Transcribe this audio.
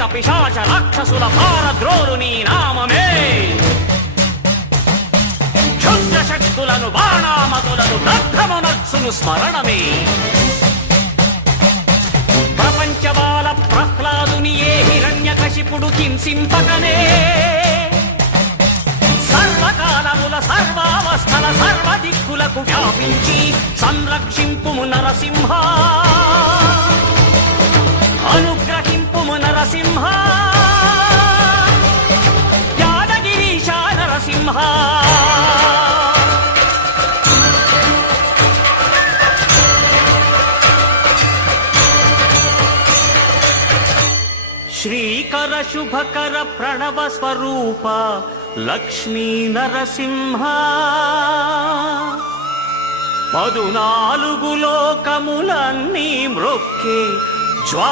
ప్రేత పిశాచ రాక్షసుల భారద్రోలు నీ నామమే. క్షుద్ర శక్తులను బాణామతులను దగ్ధమునర్చును స్మరణమే. ప్రపంచబాల ప్రహ్లాదుని ఏ హిరణ్యకశిపుడు హింసింపకనే, సర్వకాలముల సర్వావస్థల సర్వదిక్కులకు వ్యాపించి సంరక్షింపుము నరసింహ, అనుగ్రహింపుము నరసింహ, యాదగిరీశ నరసింహ. శ్రీకర శుభకర ప్రణవ స్వరూప లక్ష్మీ నరసింహ, 14 లోకములన్నీ మ్రొక్కే జ్వా